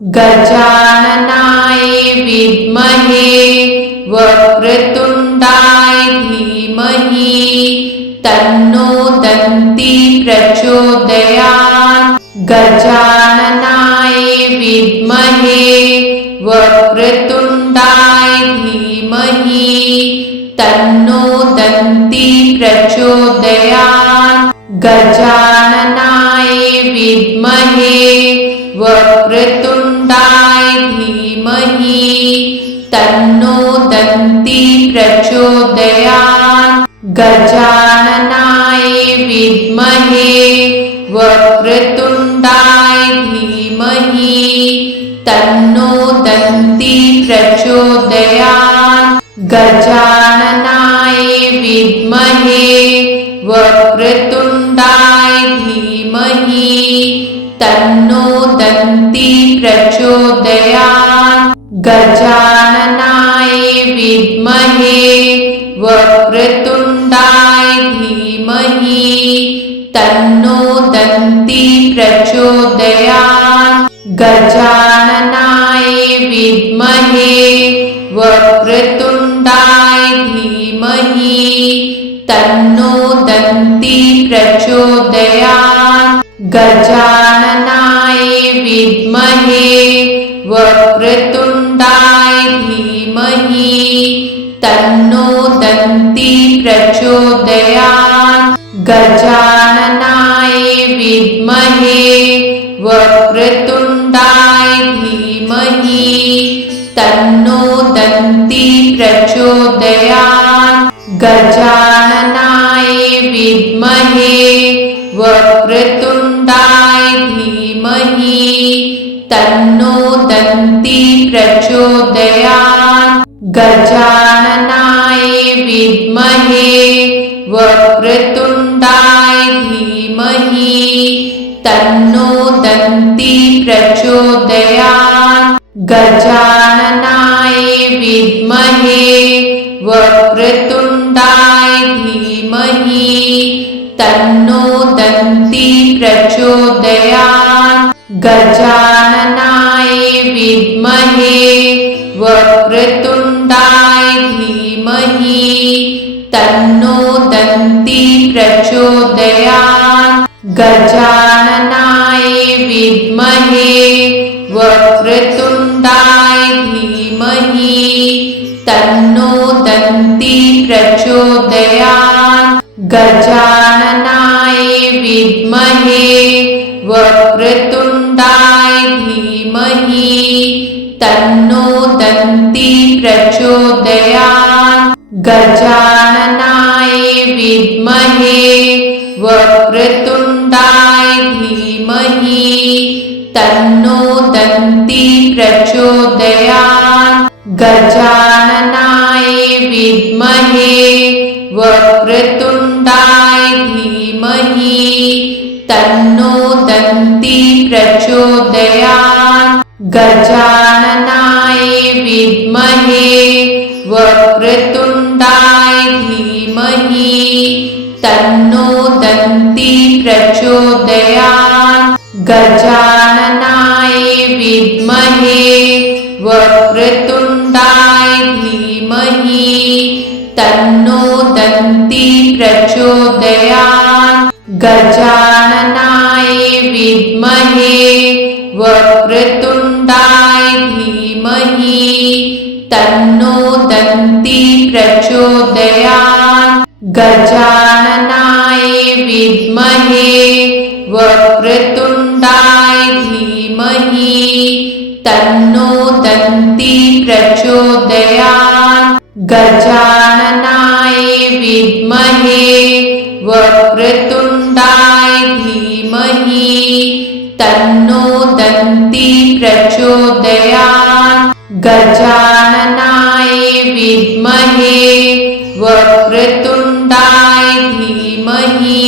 गजाननाय विद्महे वक्रतुण्डाय धीमहि तन्नो दन्ती प्रचोदयात्। गजाननाय विद्महे वक्रतुण्डाय धीमहि तन्नो दन्ती प्रचोदयात्। गजाननाय विद्महे वक्रतुण्डाय धीमहि तन्नो दन्ती प्रचोदयात्। गजाननाय विद्महे वक्रतुण्डाय धीमहि तन्नो दन्ती प्रचोदयात्। गजाननाय विद्महे वक्रतुण्डाय धीमहि तन्नो दन्ती प्रचोदयात्। गजाननाय विद्महे वक्रतुण्डाय धीमहि तन्नो दन्ती प्रचोदयात्। गजाननाय विद्महे वक्रतुण्डाय धीमहि तन्नो दन्ती प्रचोदयात्। गजाननाय विद्महे वक्रतुण्डाय धीमहि तन्नो दन्ती प्रचोदयात्। गजाननाय विद्महे वक्रतुण्डाय धीमहि तन्नो दन्ती प्रचोदयात्। गजाननाय विद्महे वक्रतुण्डाय धीमहि तन्नो दन्ती प्रचोदयात्। गजाननाय विद्महे वक्रतुण्डाय धीमहि तन्नो दन्ती प्रचोदयात्। गजाननाय विद्महे वक्रतुण्डाय धीमहि तन्नो दन्ती प्रचोदयात्। गजाननाय विद्महे वक्रतुण्डाय धीमहि तन्नो दन्ती प्रचोदयात्। गजाननाय विद्महे वक्रतुण्डाय धीमहि तन्नो दन्ती प्रचोदयात्। गजाननाय विद्महे वक्रतुण्डाय धीमहि तन्नो दन्ती प्रचोदयात्। गजाननाय विद्महे वक्रतुण्डाय धीमहि तन्नो दन्ती प्रचोदयात्। गजाननाय विद्महे वक्रतुण्डाय धीमहि तन्नो दन्ती प्रचोदयात्। गजाननाय विद्महे वक्रतुण्डाय धीमहि तन्नो दन्ती प्रचोदयात्। गजाननाय विद्महे वक्रतुण्डाय धीमहि तन्नो दन्ती प्रचोदयात्। गजाननाय विद्महे वक्रतुण्डाय धीमहि तन्नो दन्ती प्रचोदयात्। गजाननाय विद्महे वक्रतुण्डाय धीमहि तन्नो दन्ती प्रचोदयात्। गजाननाय विद्महे वक्रतुण्डाय धीमहि तन्नो दन्ती प्रचोदयात्। गजाननाय विद्महे वक्रतुण्डाय धीमहि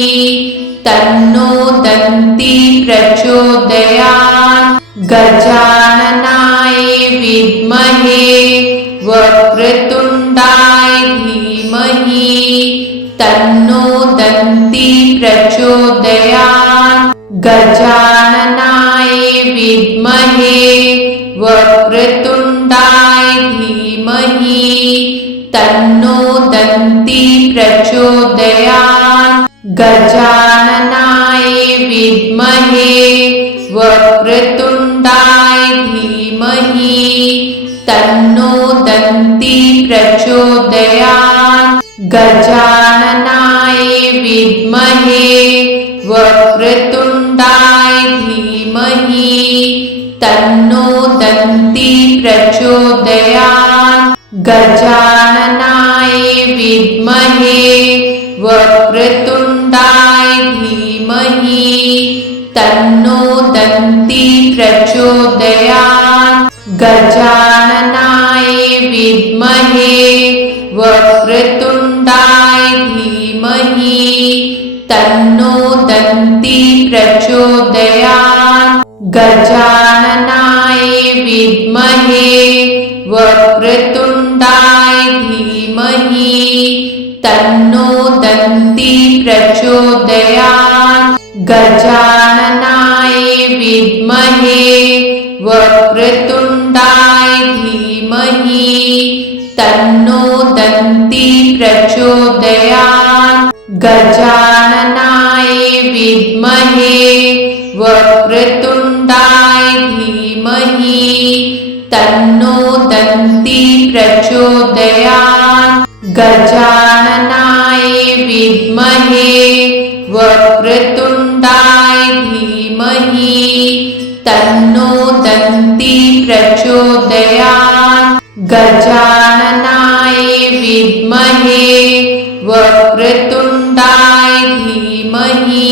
तन्नो दन्ती प्रचोदयात्। गजाननाय विद्महे वक्रतुण्डाय धीमहि तन्नो दन्ती प्रचोदयात्। गजाननाय विद्महे वक्रतुण्डाय धीमहि तन्नो दन्ती प्रचोदयात् गजाननाय विद्महे वक्रतुण्डाय धीमहि तन्नो दन्ती प्रचोदयात् गजाननाय विद्महे वक्रतुण्डाय धीमहि तन्नो दन्ती प्रचोदयात् गजाननाय विद्महे वक्रतुण्डाय धीमहि तन्नो दन्ती प्रचोदयात् गजाननाय विद्महे वक्रतुण्डाय धीमहि तन्नो दन्ती प्रचोदयात् गजाननाय विद्महे वक्रतुण्डाय धीमहि तन्नो दन्ती प्रचोदयात् गजाननाय विद्महे वक्रतुण्डाय धीमहि तन्नो दन्ती प्रचोदयात् गजाननाय विद्महे वक्रतुण्डाय धीमहि तन्नो दन्ती प्रचोदयात् गजाननाय विद्महे वक्रतुण्डाय धीमहि तन्नो दन्ती प्रचोदयात् गजाननाय विद्महे वक्रतुण्डाय धीमहि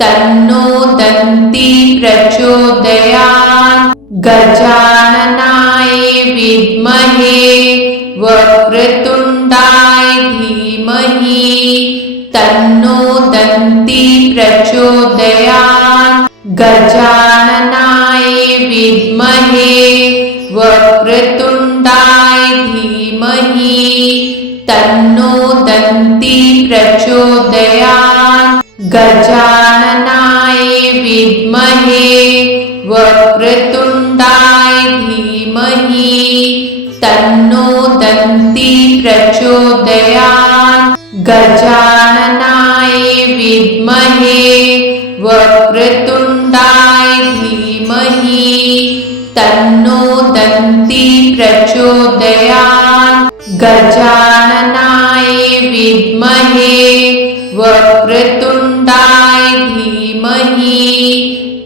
तन्नो दन्ती प्रचोदयात् गजाननाय विद्महे वक्रतुण्डाय धीमहि तन्नो दन्ती प्रचोदयात् गजाननाय विद्महे वक्रतुण्डाय धीमहि तन्नो दन्ती प्रचोदयात् गजाननाय विद्महे वक्रतुण्डाय धीमहि तन्नो दन्ती प्रचोदयात् गजाननाय विद्महे वक्रतुण्डाय धीमहि तन्नो दन्ती प्रचोदयात् गजाननाय विद्महे वक्रतुण्डाय धीमहि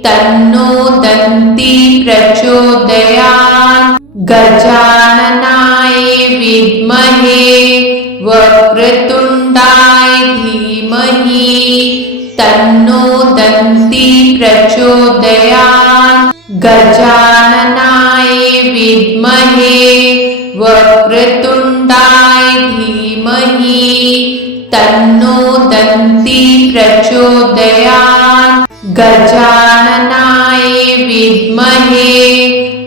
तन्नो दन्ती प्रचोदयात् गजाननाय विद्महे वक्रतुण्डाय धीमहि तन्नो दन्ती प्रचोदयात् गजाननाय विद्महे वक्रतुण्डाय धीमहि तन्नो दन्ती प्रचोदयात् गजाननाय विद्महे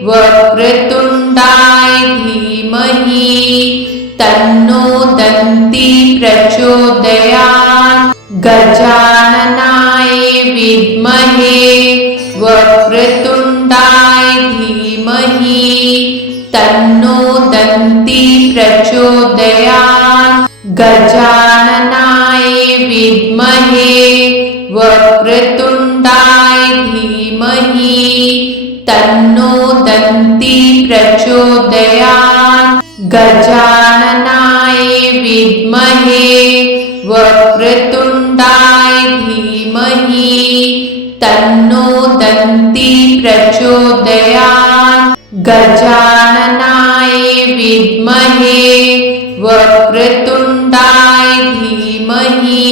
वक्रतुण्डाय धीमहि तन्नो दन्ती प्रचोदयात् गजाननाय विद्महे वक्रतुण्डाय धीमहि तन्नो दन्ती प्रचोदयात् गजाननाय विद्महे वक्रतुण्डाय धीमहि तन्नो दन्ती प्रचोदयात् गजाननाय विद्महे वक्रतुण्डाय धीमहि तन्नो दन्ती प्रचोदयात् गजाननाय विद्महे वक्रतुण्डाय धीमहि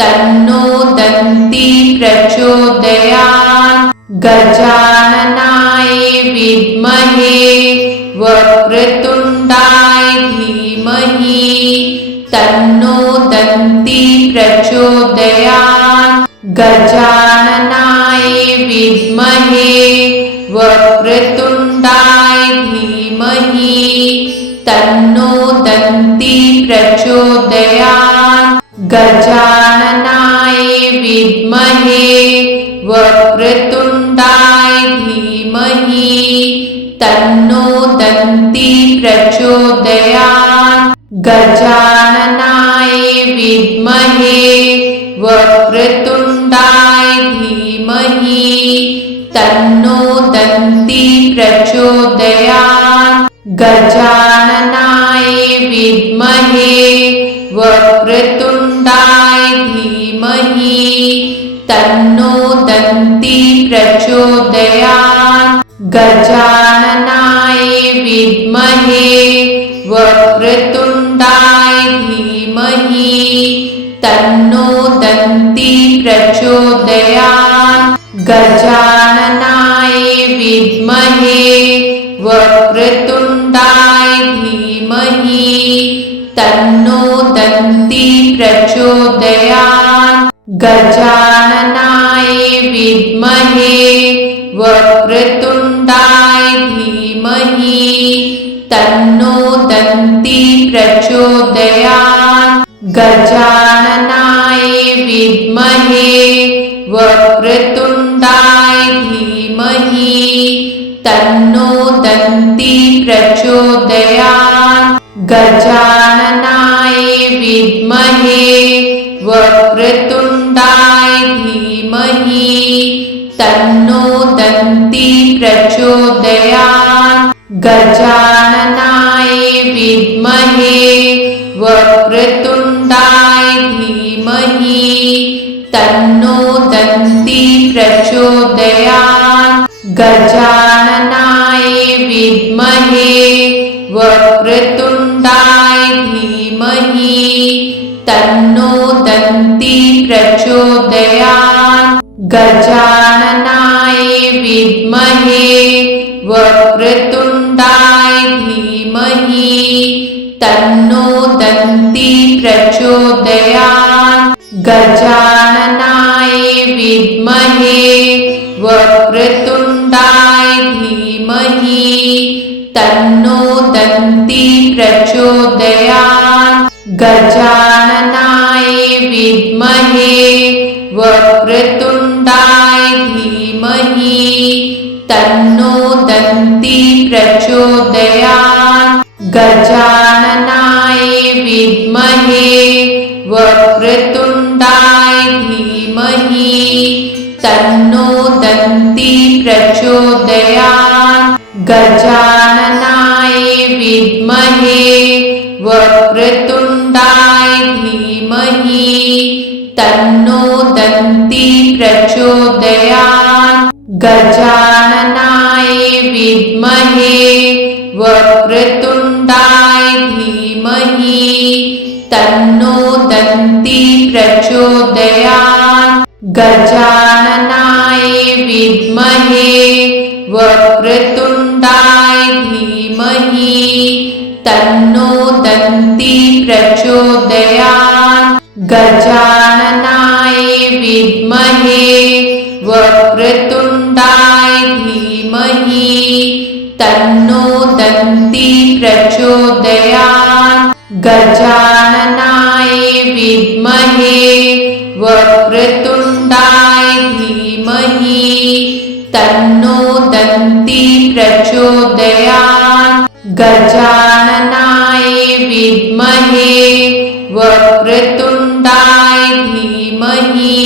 तन्नो दन्ती प्रचोदयात् गजाननाय विद्महे वक्रतुण्डाय धीमहि तन्नो दन्ती प्रचोदयात् गजाननाय विद्महे वक्रतुण्डाय धीमहि तन्नो दन्ती प्रचोदयात् गजाननाय विद्महे वक्रतुण्डाय धीमहि तन्नो दन्ती प्रचोदयात् गजाननाय विद्महे वक्रतुण्डाय धीमहि तन्नो दन्ती प्रचोदयात् गजाननाय विद्महे वक्रतुण्डाय धीमहि तन्नो दन्ती प्रचोदयात् गजाननाय विद्महे वक्रतुण्डाय धीमहि तन्नो दन्ती प्रचोदयात् गजाननाय विद्महे वक्रतुण्डाय धीमहि तन्नो दन्ती प्रचोदयात् गजाननाय विद्महे वक्रतुण्डाय धीमहि तन्नो दन्ती प्रचोदयात् गजाननाय विद्महे वक्रतुण्डाय धीमहि तन्नो दन्ती प्रचोदयात् गजाननाय विद्महे वक्रतुण्डाय धीमहि तन्नो दन्ती प्रचोदयात् गजाननाय विद्महे वक्रतुण्डाय धीमहि तन्नो दन्ती प्रचोदयात् गजाननाय विद्महे वक्रतुण्डाय धीमहि तन्नो दन्ती प्रचोदयात् गजाननाय विद्महे वक्रतुण्डाय धीमहि तन्नो दन्ती प्रचोदयात् गजाननाय विद्महे वक्रतुण्डाय धीमहि तन्नो दन्ती प्रचोदयात् गजाननाय विद्महे वक्रतुण्डाय धीमहि तन्नो दन्ती प्रचोदयात् गजाननाय विद्महे वक्रतुण्डाय धीमहि तन्नो दन्ती प्रचोदयात् गजाननाय विद्महे वक्रतुण्डाय धीमहि तन्नो दन्ती प्रचोदयात् गजाननाय विद्महे वक्रतुण्डाय धीमहि तन्नो दन्ती प्रचोदयात् गजाननाय विद्महे वक्रतुण्डाय धीमहि तन्नो दन्ती प्रचोदयात् गजाननाय विद्महे वक्रतुण्डाय धीमहि तन्नो दन्ती प्रचोदयात् गजाननाय विद्महे वक्रतुण्डाय धीमहि तन्नो दन्ती प्रचोदयात् गजाननाय विद्महे वक्रतुण्डाय धीमहि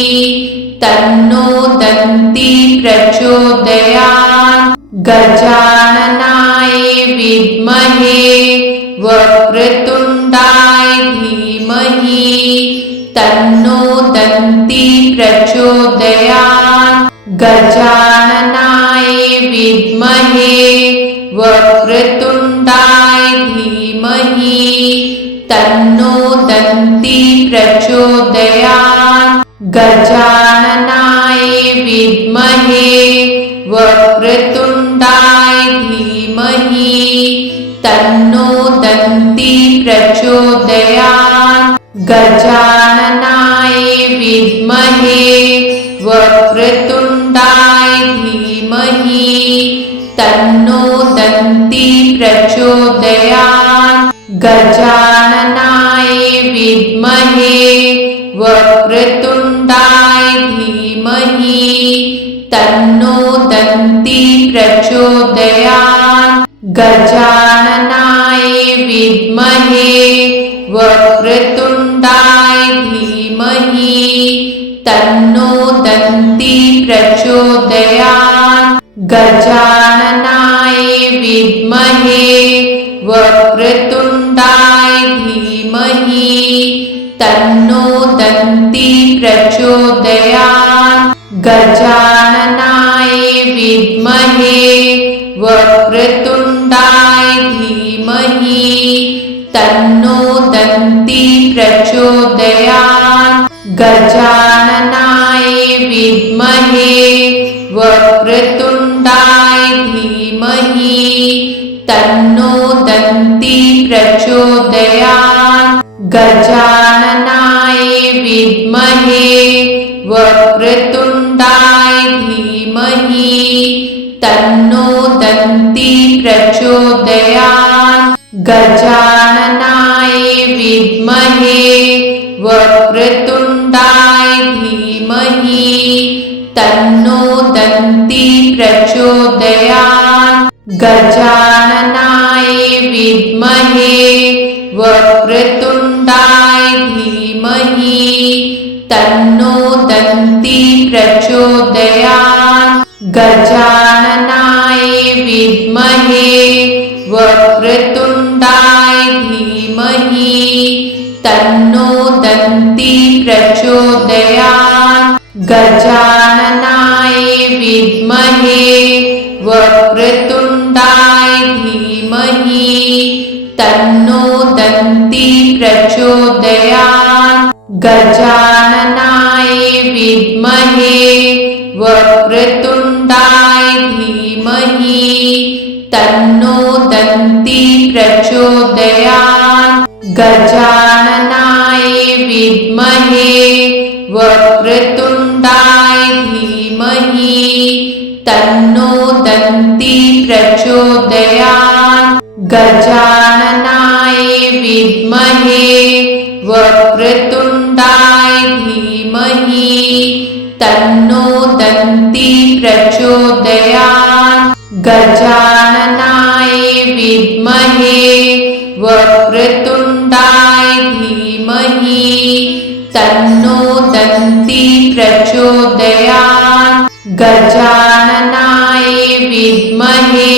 तन्नो दन्ती प्रचोदयात् गजाननाय विद्महे वक्रतुण्डाय धीमहि तन्नो दन्ती प्रचोदयात् गजाननाय विद्महे वक्रतुण्डाय धीमहि तन्नो दन्ती प्रचोदयात् गजाननाय विद्महे वक्रतुण्डाय धीमहि तन्नो दन्ती प्रचोदयात् गजाननाय विद्महे वक्रतुण्डाय धीमहि तन्नो दन्ती प्रचोदयात् गजाननाय विद्महे वक्रतुण्डाय धीमहि तन्नो दन्ती प्रचोदयात् गजाननाय विद्महे वक्रतुण्डाय धीमहि तन्नो दन्ती प्रचोदयात् गजाननाय विद्महे वक्रतुण्डाय धीमहि तन्नो दन्ती प्रचोदयात् गजाननाय विद्महे वक्रतुण्डाय धीमहि तन्नो दन्ती प्रचोदयात् गजाननाय विद्महे वक्रतुण्डाय धीमहि तन्नो दन्ती प्रचोदयात् गजाननाय विद्महे वक्रतुण्डाय धीमहि तन्नो दन्ती प्रचोदयात् गजाननाय विद्महे वक्रतुण्डाय धीमहि तन्नो दन्ती प्रचोदयात् गजाननाय विद्महे वक्रतुण्डाय धीमहि तन्नो दन्ती प्रचोदयात् गजाननाय विद्महे वक्रतुण्डाय धीमहि तन्नो दन्ती प्रचोदयात् गजाननाय विद्महे वक्रतुण्डाय धीमहि तन्नो दन्ती प्रचोदयात् गजाननाय विद्महे वक्रतुण्डाय धीमहि तन्नो दन्ती प्रचोदयात् गजाननाय विद्महे वक्रतुण्डाय धीमहि तन्नो दन्ती प्रचोदयात् गजाननाय विद्महे वक्रतुण्डाय धीमहि तन्नो दन्ती प्रचोदयात् गजाननाय विद्महे वक्रतुण्डाय धीमहि तन्नो दन्ती प्रचोदयात् गजाननाय विद्महे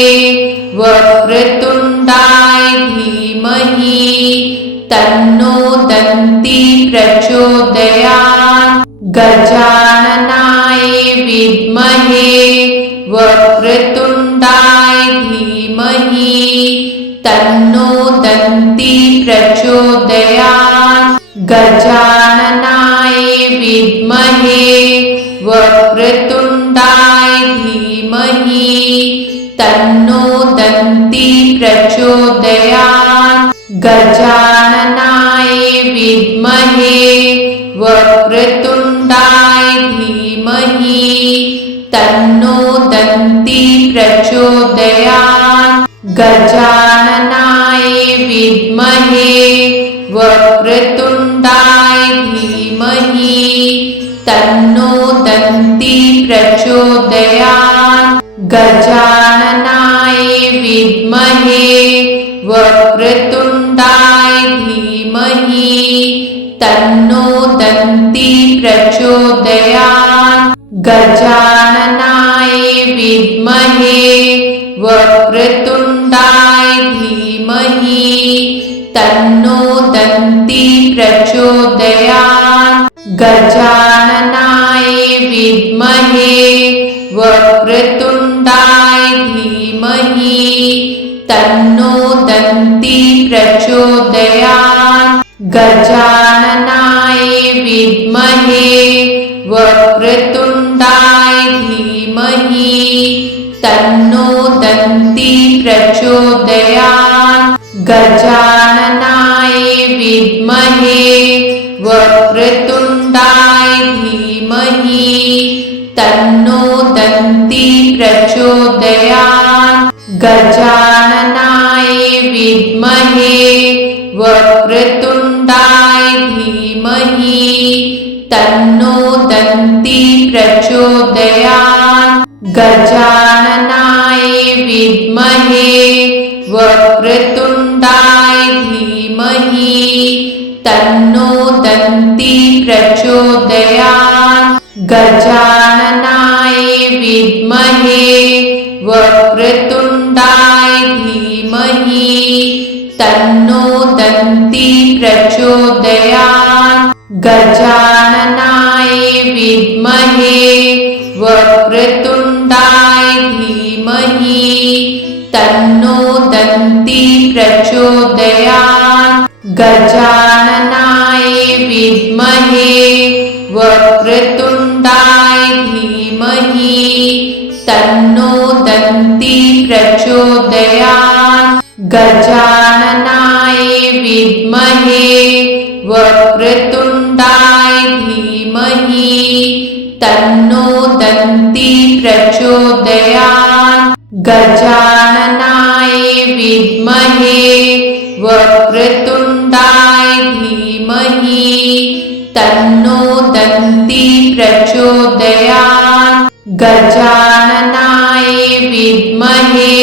वक्रतुण्डाय धीमहि तन्नो दन्ती प्रचोदयात् गजाननाय विद्महे वक्रतुण्डाय धीमहि तन्नो दन्ती प्रचोदयात् गजाननाय विद्महे वक्रतुण्डाय धीमहि तन्नो दन्ती प्रचोदयात् गजाननाय विद्महे वक्रतुण्डाय धीमहि तन्नो दन्ती प्रचोदयात् गजाननाय विद्महे वक्रतुण्डाय धीमहि तन्नो दन्ती प्रचोदयात् गजाननाय विद्महे वक्रतुण्डाय धीमहि तन्नो दन्ती प्रचोदयात् गजाननाय विद्महे वक्रतुण्डाय धीमहि तन्नो दन्ती प्रचोदयात् गजाननाय विद्महे वक्रतुण्डाय धीमहि तन्नो दन्ती प्रचोदयात् गजाननाय विद्महे वक्रतुण्डाय धीमहि तन्नो दन्ती प्रचोदयात् गजाननाय विद्महे वक्रतुण्डाय धीमहि तन्नो दन्ती प्रचोदयात् गजाननाय विद्महे वक्रतुण्डाय धीमहि तन्नो दन्ती प्रचोदयात् गजाननाय विद्महे वक्रतुण्डाय धीमहि तन्नो दन्ती प्रचोदयात् गजाननाय विद्महे वक्रतुण्डाय धीमहि तन्नो दन्ती प्रचोदयात् गजाननाय विद्महे वक्रतुण्डाय धीमहि तन्नो दन्ती प्रचोदयात् गजाननाय विद्महे वक्रतुण्डाय धीमहि तन्नो दन्ती प्रचोदयात् गजाननाय विद्महे वक्रतुण्डाय धीमहि तन्नो दन्ती प्रचोदयात् गजाननाय विद्महे वक्रतुण्डाय धीमहि तन्नो दन्ती प्रचोदयात् गजाननाय विद्महे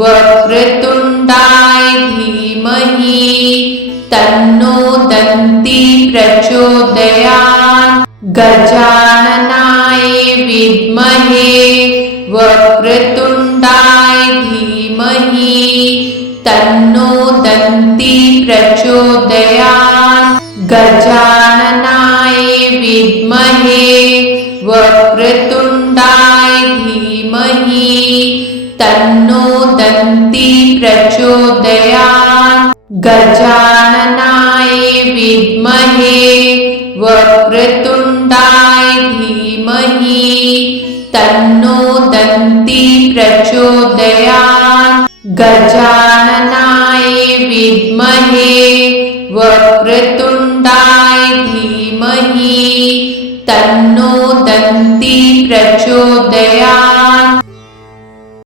वक्रतुण्डाय धीमहि तन्नो दन्ती प्रचोदयात् गजाननाय विद्महे वक्रतुण्डाय धीमहि तन्नो दन्ती प्रचोदयात् गजाननाय विद्महे वक्रतुण्डाय धीमहि तन्नो दन्ती प्रचोदयात् गजाननाय विद्महे वक्रतुण्डाय धीमहि तन्नो दन्ती प्रचोदयात् गजाननाय विद्महे वक्रतुण्डाय धीमहि तन्नो